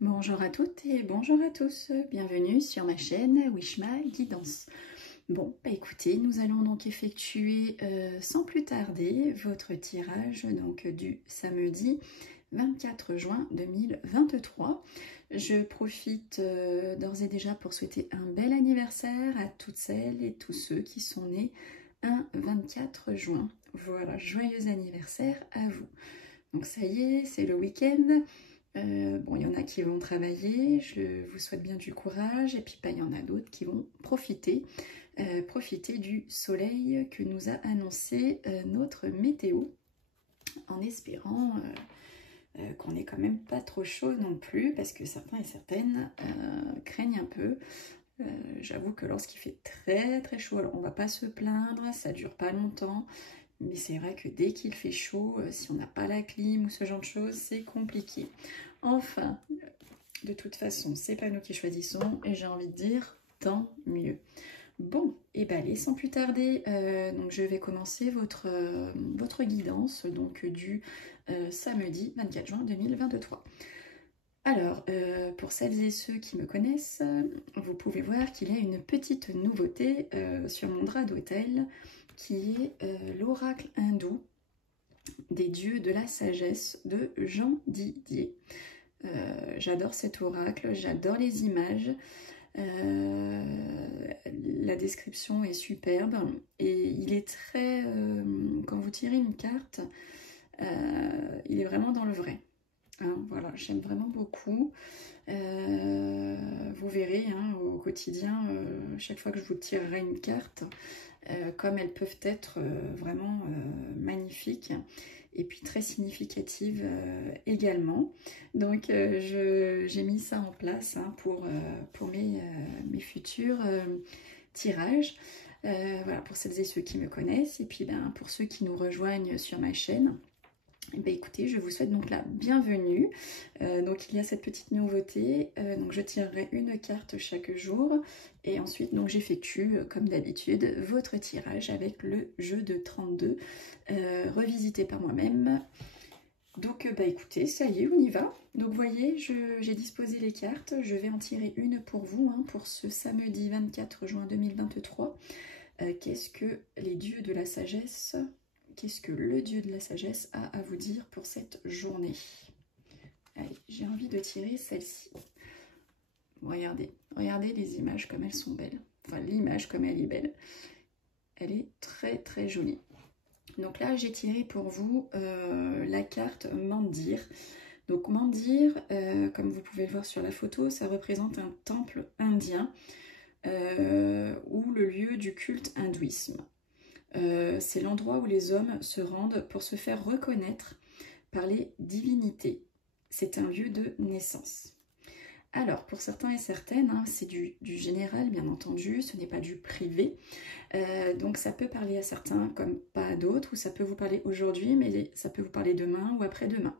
Bonjour à toutes et bonjour à tous, bienvenue sur ma chaîne Wishma Guidance. Bon, bah écoutez, nous allons donc effectuer sans plus tarder votre tirage donc du samedi 24 juin 2023. Je profite d'ores et déjà pour souhaiter un bel anniversaire à toutes celles et tous ceux qui sont nés un 24 juin. Voilà, joyeux anniversaire à vous. Donc ça y est, c'est le week-end. Bon, il y en a qui vont travailler, je vous souhaite bien du courage, et puis il y en a d'autres qui vont profiter du soleil que nous a annoncé notre météo, en espérant qu'on n'est quand même pas trop chaud non plus, parce que certains et certaines craignent un peu. J'avoue que lorsqu'il fait très très chaud, alors on va pas se plaindre, ça dure pas longtemps, mais c'est vrai que dès qu'il fait chaud, si on n'a pas la clim ou ce genre de choses, c'est compliqué. Enfin, de toute façon, c'est pas nous qui choisissons, et j'ai envie de dire, tant mieux. Bon, et bien allez, sans plus tarder, donc je vais commencer votre guidance donc, du samedi 24 juin 2023. Alors, pour celles et ceux qui me connaissent, vous pouvez voir qu'il y a une petite nouveauté sur mon drap d'hôtel, qui est l'oracle hindou des dieux de la sagesse de Jean Didier. J'adore cet oracle, j'adore les images, la description est superbe et il est très, quand vous tirez une carte, il est vraiment dans le vrai. Hein, voilà, j'aime vraiment beaucoup. Vous verrez hein, au quotidien, chaque fois que je vous tirerai une carte, comme elles peuvent être vraiment magnifiques et puis très significatives également. Donc j'ai mis ça en place hein, pour mes futurs tirages. Voilà, pour celles et ceux qui me connaissent, et puis ben, pour ceux qui nous rejoignent sur ma chaîne. Eh bien, écoutez, je vous souhaite donc la bienvenue. Donc il y a cette petite nouveauté, donc je tirerai une carte chaque jour et ensuite donc j'effectue comme d'habitude votre tirage avec le jeu de 32 revisité par moi-même. Donc bah écoutez, ça y est, on y va. Donc vous voyez, j'ai disposé les cartes, je vais en tirer une pour vous hein, pour ce samedi 24 juin 2023. Qu'est-ce que les dieux de la sagesse, qu'est-ce que le dieu de la sagesse a à vous dire pour cette journée? Allez, j'ai envie de tirer celle-ci. Regardez, regardez les images comme elles sont belles. Enfin, l'image comme elle est belle. Elle est très très jolie. Donc là, j'ai tiré pour vous la carte Mandir. Donc Mandir, comme vous pouvez le voir sur la photo, ça représente un temple indien ou le lieu du culte hindouisme. C'est l'endroit où les hommes se rendent pour se faire reconnaître par les divinités. C'est un lieu de naissance. Alors, pour certains et certaines, hein, c'est du général, bien entendu, ce n'est pas du privé. Donc, ça peut parler à certains comme pas à d'autres, ou ça peut vous parler aujourd'hui, mais ça peut vous parler demain ou après-demain.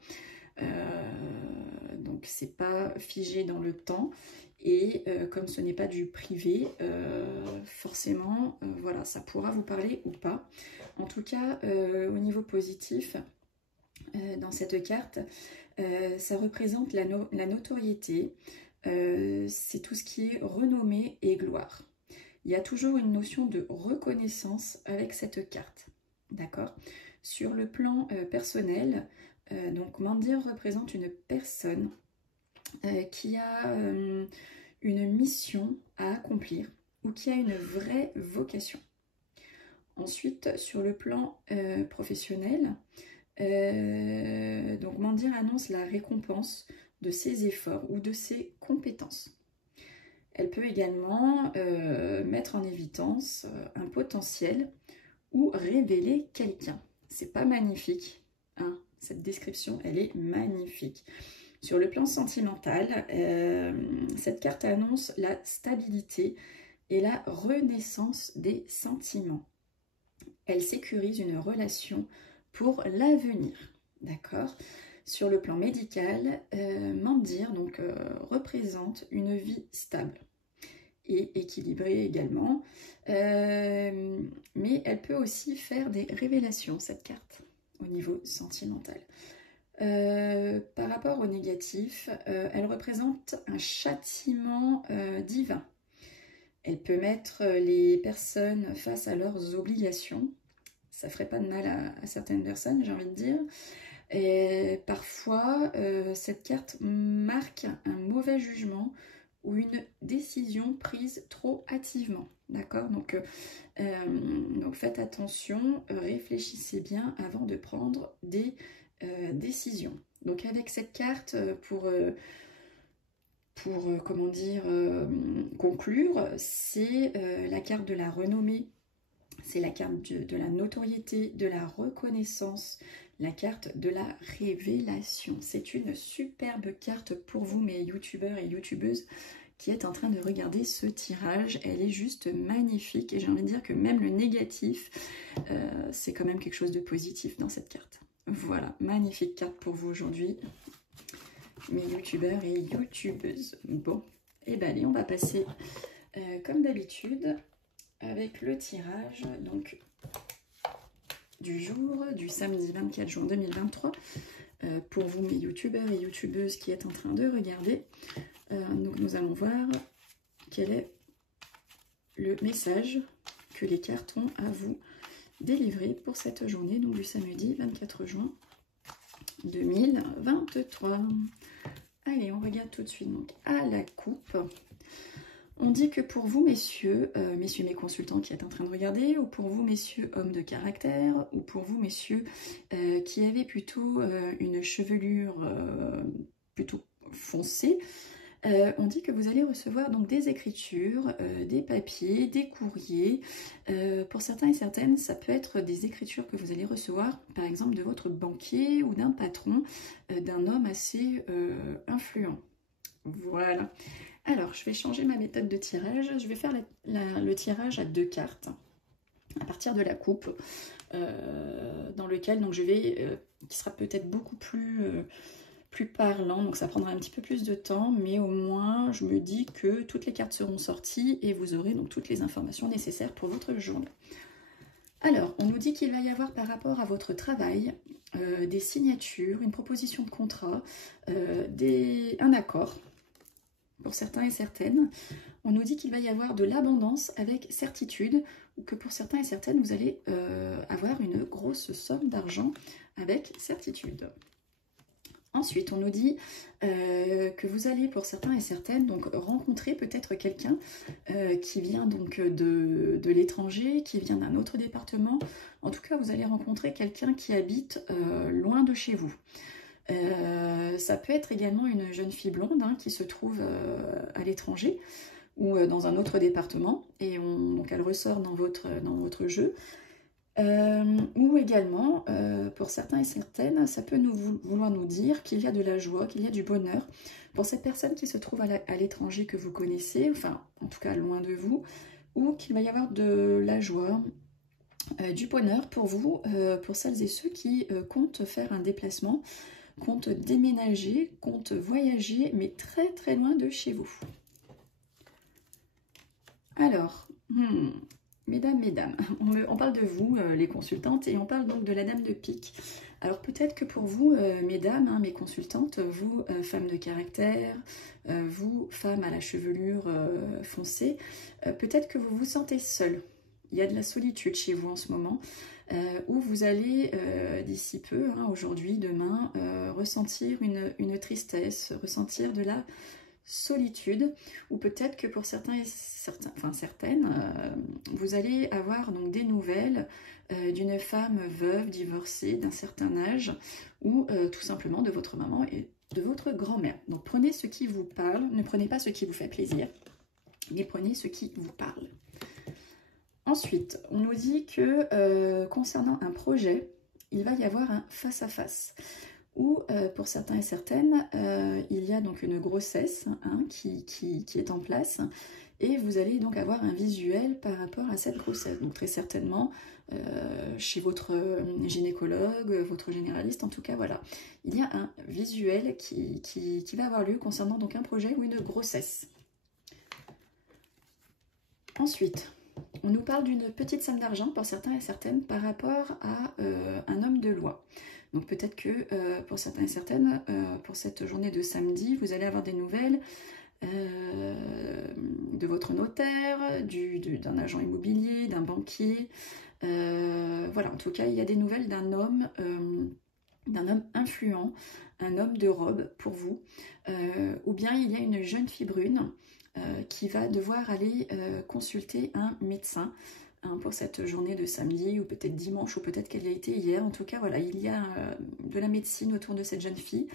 Donc, c'est pas figé dans le temps. Et comme ce n'est pas du privé, forcément, voilà, ça pourra vous parler ou pas. En tout cas, au niveau positif, dans cette carte, ça représente la notoriété, c'est tout ce qui est renommée et gloire. Il y a toujours une notion de reconnaissance avec cette carte, d'accord? Sur le plan personnel, donc Mandir représente une personne qui a une mission à accomplir ou qui a une vraie vocation. Ensuite, sur le plan professionnel, donc Mandir annonce la récompense de ses efforts ou de ses compétences. Elle peut également mettre en évidence un potentiel ou révéler quelqu'un. C'est pas magnifique, hein? Cette description, elle est magnifique. Sur le plan sentimental, cette carte annonce la stabilité et la renaissance des sentiments. Elle sécurise une relation pour l'avenir, d'accord? Sur le plan médical, Mandir donc, représente une vie stable et équilibrée également, mais elle peut aussi faire des révélations, cette carte, au niveau sentimental. Par rapport au négatif, elle représente un châtiment divin. Elle peut mettre les personnes face à leurs obligations. Ça ferait pas de mal à certaines personnes, j'ai envie de dire. Et parfois, cette carte marque un mauvais jugement ou une décision prise trop hâtivement. D'accord, donc faites attention, réfléchissez bien avant de prendre des décisions. Donc avec cette carte, comment dire, conclure, c'est la carte de la renommée, c'est la carte de la notoriété, de la reconnaissance, la carte de la révélation. C'est une superbe carte pour vous, mes youtubeurs et youtubeuses, qui êtes en train de regarder ce tirage. Elle est juste magnifique et j'ai envie de dire que même le négatif, c'est quand même quelque chose de positif dans cette carte. Voilà, magnifique carte pour vous aujourd'hui, mes youtubeurs et youtubeuses. Bon, et ben allez, on va passer comme d'habitude avec le tirage donc du jour, du samedi 24 juin 2023. Pour vous, mes youtubeurs et youtubeuses qui êtes en train de regarder. Donc nous allons voir quel est le message que les cartes ont à vous délivrer pour cette journée, donc du samedi 24 juin 2023. Allez, on regarde tout de suite donc à la coupe. On dit que pour vous, messieurs, messieurs mes consultants qui êtes en train de regarder, ou pour vous, messieurs hommes de caractère, ou pour vous, messieurs qui avez plutôt une chevelure plutôt foncée, on dit que vous allez recevoir donc des écritures, des papiers, des courriers. Pour certains et certaines, ça peut être des écritures que vous allez recevoir, par exemple de votre banquier ou d'un patron, d'un homme assez influent. Voilà. Alors, je vais changer ma méthode de tirage. Je vais faire le tirage à 2 cartes à partir de la coupe, dans lequel donc, je vais, qui sera peut-être beaucoup plus parlant, donc ça prendra un petit peu plus de temps, mais au moins je me dis que toutes les cartes seront sorties et vous aurez donc toutes les informations nécessaires pour votre journée. Alors, on nous dit qu'il va y avoir par rapport à votre travail des signatures, une proposition de contrat, un accord pour certains et certaines. On nous dit qu'il va y avoir de l'abondance avec certitude, ou que pour certains et certaines, vous allez avoir une grosse somme d'argent avec certitude. Ensuite, on nous dit que vous allez, pour certains et certaines, donc rencontrer peut-être quelqu'un qui vient donc de l'étranger, qui vient d'un autre département. En tout cas, vous allez rencontrer quelqu'un qui habite loin de chez vous. Ça peut être également une jeune fille blonde hein, qui se trouve à l'étranger ou dans un autre département et donc elle ressort dans votre jeu. Ou également, pour certains et certaines, ça peut vouloir nous dire qu'il y a de la joie, qu'il y a du bonheur pour cette personne qui se trouve à l'étranger que vous connaissez, enfin en tout cas loin de vous, ou qu'il va y avoir de la joie, du bonheur pour vous, pour celles et ceux qui comptent faire un déplacement, comptent déménager, comptent voyager, mais très très loin de chez vous. Alors, mesdames, on parle de vous, les consultantes, et on parle donc de la dame de pique. Alors peut-être que pour vous, mesdames, hein, mes consultantes, vous, femmes de caractère, vous, femmes à la chevelure foncée, peut-être que vous vous sentez seule. Il y a de la solitude chez vous en ce moment, où vous allez, d'ici peu, hein, aujourd'hui, demain, ressentir une tristesse, ressentir de la solitude, ou peut-être que pour certaines, vous allez avoir donc des nouvelles d'une femme veuve, divorcée, d'un certain âge, ou tout simplement de votre maman et de votre grand-mère. Donc prenez ce qui vous parle, ne prenez pas ce qui vous fait plaisir, mais prenez ce qui vous parle. Ensuite, on nous dit que concernant un projet, il va y avoir un face-à-face. Ou pour certains et certaines, il y a donc une grossesse hein, qui est en place et vous allez donc avoir un visuel par rapport à cette grossesse. Donc très certainement chez votre gynécologue, votre généraliste, en tout cas voilà. Il y a un visuel qui va avoir lieu concernant donc un projet ou une grossesse. Ensuite, on nous parle d'une petite somme d'argent pour certains et certaines par rapport à un homme de loi. Donc peut-être que pour certains et certaines, pour cette journée de samedi, vous allez avoir des nouvelles de votre notaire, d'un agent immobilier, d'un banquier. Voilà, en tout cas, il y a des nouvelles d'un homme influent, un homme de robe pour vous, ou bien il y a une jeune fille brune qui va devoir aller consulter un médecin pour cette journée de samedi, ou peut-être dimanche, ou peut-être qu'elle y a été hier. En tout cas, voilà, il y a de la médecine autour de cette jeune fille,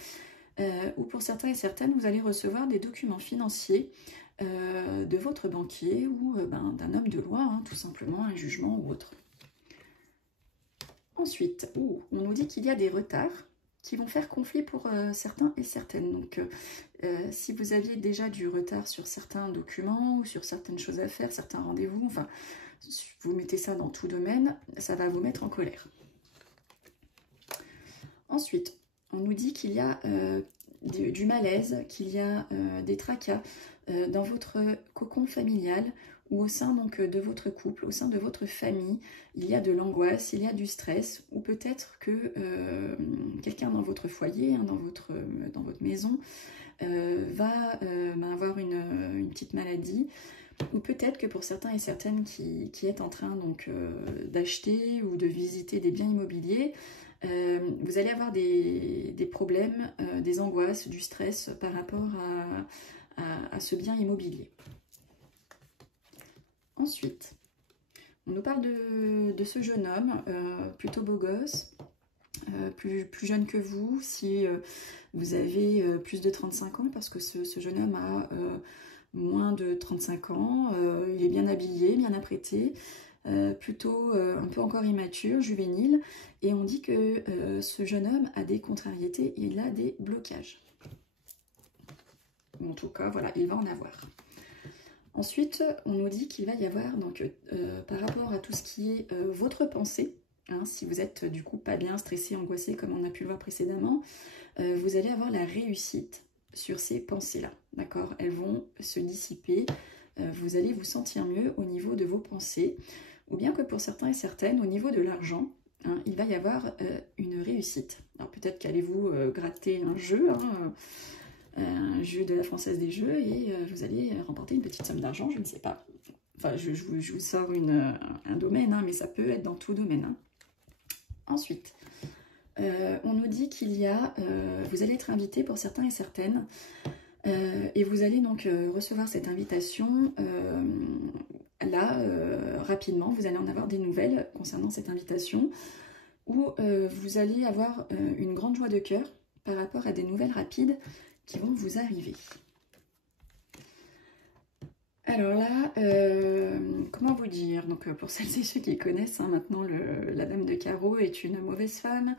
ou pour certains et certaines, vous allez recevoir des documents financiers de votre banquier, ou d'un homme de loi, hein, tout simplement, un jugement ou autre. Ensuite, on nous dit qu'il y a des retards qui vont faire conflit pour certains et certaines. Donc, si vous aviez déjà du retard sur certains documents ou sur certaines choses à faire, certains rendez-vous, enfin, vous mettez ça dans tout domaine, ça va vous mettre en colère. Ensuite, on nous dit qu'il y a du malaise, qu'il y a des tracas dans votre cocon familial, ou au sein donc de votre couple, au sein de votre famille, il y a de l'angoisse, il y a du stress, ou peut-être que quelqu'un dans votre foyer, hein, dans votre maison, va avoir une petite maladie, ou peut-être que pour certains et certaines qui êtes en train donc d'acheter ou de visiter des biens immobiliers, vous allez avoir des problèmes, des angoisses, du stress par rapport à ce bien immobilier. Ensuite, on nous parle de ce jeune homme, plutôt beau gosse, plus jeune que vous, si vous avez plus de 35 ans, parce que ce jeune homme a moins de 35 ans, il est bien habillé, bien apprêté, plutôt un peu encore immature, juvénile, et on dit que ce jeune homme a des contrariétés, il a des blocages. En tout cas, voilà, il va en avoir. Ensuite, on nous dit qu'il va y avoir, donc, par rapport à tout ce qui est votre pensée, hein, si vous êtes du coup pas bien, stressé, angoissé, comme on a pu le voir précédemment, vous allez avoir la réussite sur ces pensées-là, d'accord? Elles vont se dissiper, vous allez vous sentir mieux au niveau de vos pensées, ou bien que pour certains et certaines, au niveau de l'argent, hein, il va y avoir une réussite. Alors peut-être qu'allez-vous gratter un jeu, hein, un jeu de la Française des Jeux, et vous allez remporter une petite somme d'argent, je ne sais pas. Enfin, je vous sors un domaine, hein, mais ça peut être dans tout domaine. Hein. Ensuite, on nous dit qu'il y a, vous allez être invité pour certains et certaines, et vous allez donc recevoir cette invitation là, rapidement. Vous allez en avoir des nouvelles concernant cette invitation, où vous allez avoir une grande joie de cœur par rapport à des nouvelles rapides qui vont vous arriver. Alors là, comment vous dire? Donc pour celles et ceux qui connaissent, hein, maintenant la dame de carreau est une mauvaise femme.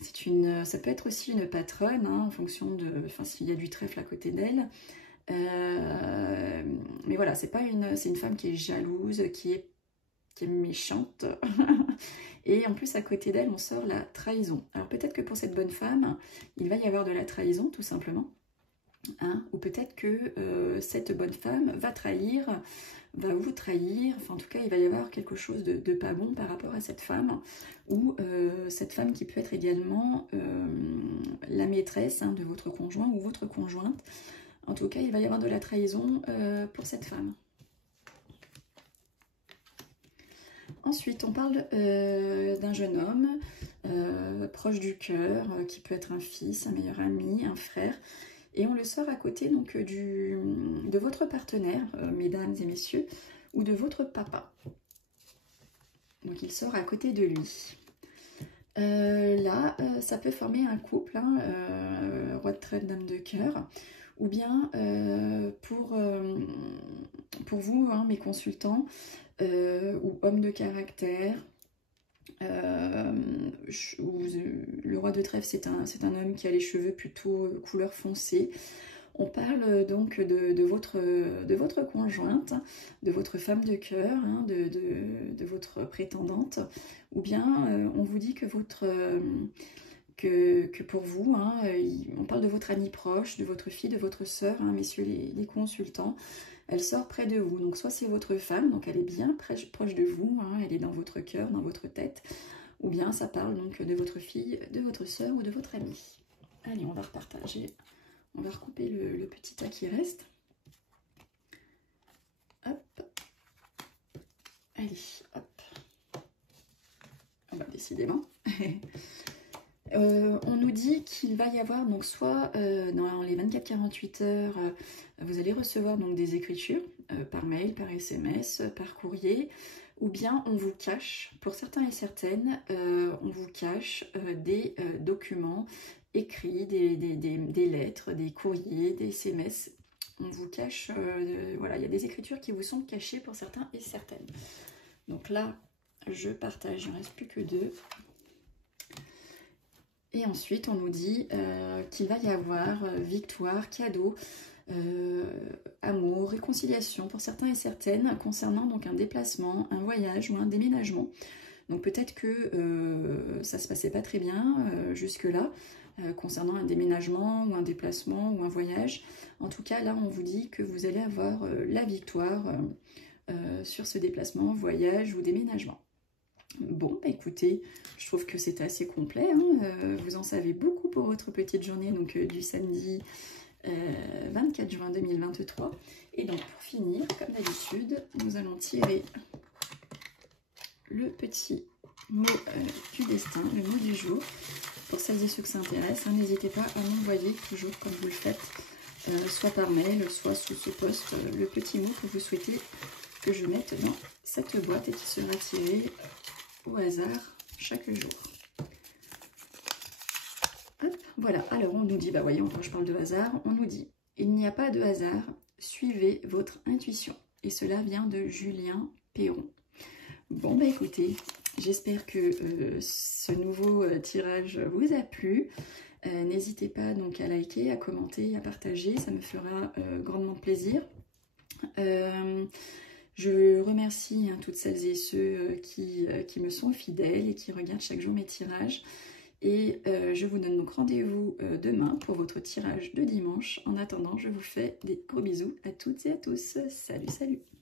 Ça peut être aussi une patronne, hein, en fonction de, enfin s'il y a du trèfle à côté d'elle. Mais voilà, c'est une femme qui est jalouse, qui est méchante. Et en plus, à côté d'elle, on sort la trahison. Alors peut-être que pour cette bonne femme, il va y avoir de la trahison, tout simplement. Hein, ou peut-être que cette bonne femme va vous trahir, enfin en tout cas il va y avoir quelque chose de pas bon par rapport à cette femme, ou cette femme qui peut être également la maîtresse, hein, de votre conjoint ou votre conjointe. En tout cas il va y avoir de la trahison pour cette femme. Ensuite on parle d'un jeune homme proche du cœur, qui peut être un fils, un meilleur ami, un frère. Et on le sort à côté donc de votre partenaire, mesdames et messieurs, ou de votre papa. Donc il sort à côté de lui. Là, ça peut former un couple, hein, roi de trèfle, dame de cœur, ou bien pour vous, hein, mes consultants, ou hommes de caractère. Le roi de trèfle, c'est un homme qui a les cheveux plutôt couleur foncée. On parle donc de votre conjointe, de votre femme de cœur, hein, de votre prétendante, ou bien on vous dit que pour vous, hein, on parle de votre amie proche, de votre fille, de votre sœur, hein, messieurs les consultants. Elle sort près de vous, donc soit c'est votre femme, donc elle est bien proche de vous, hein, elle est dans votre cœur, dans votre tête, ou bien ça parle donc de votre fille, de votre soeur ou de votre amie. Allez, on va repartager, on va recouper le petit tas qui reste. Hop, allez, hop. Ah bah, décidément. On nous dit qu'il va y avoir donc soit dans les 24-48 heures, vous allez recevoir donc des écritures par mail, par SMS, par courrier, ou bien on vous cache, pour certains et certaines, on vous cache des documents écrits, des lettres, des courriers, des SMS. On vous cache, voilà, il y a des écritures qui vous sont cachées pour certains et certaines. Donc là, je partage, il ne reste plus que 2. Et ensuite, on nous dit qu'il va y avoir victoire, cadeau, amour, réconciliation pour certains et certaines concernant donc un déplacement, un voyage ou un déménagement. Donc peut-être que ça se passait pas très bien jusque-là concernant un déménagement ou un déplacement ou un voyage. En tout cas, là, on vous dit que vous allez avoir la victoire sur ce déplacement, voyage ou déménagement. Bon, bah écoutez, je trouve que c'était assez complet, hein. Vous en savez beaucoup pour votre petite journée donc, du samedi 24 juin 2023. Et donc pour finir, comme d'habitude, nous allons tirer le petit mot du destin, le mot du jour. Pour celles et ceux que ça intéresse, hein, n'hésitez pas à m'envoyer toujours comme vous le faites, soit par mail, soit sous ce post, le petit mot que vous souhaitez que je mette dans cette boîte et qui sera tiré au hasard chaque jour. Hop, voilà, alors on nous dit, bah voyons, quand je parle de hasard, on nous dit, il n'y a pas de hasard, suivez votre intuition. Et cela vient de Julien Perron. Bon, bah écoutez, j'espère que ce nouveau tirage vous a plu. N'hésitez pas donc à liker, à commenter, à partager, ça me fera grandement plaisir. Je remercie toutes celles et ceux qui me sont fidèles et qui regardent chaque jour mes tirages. Et je vous donne donc rendez-vous demain pour votre tirage de dimanche. En attendant, je vous fais des gros bisous à toutes et à tous. Salut, salut!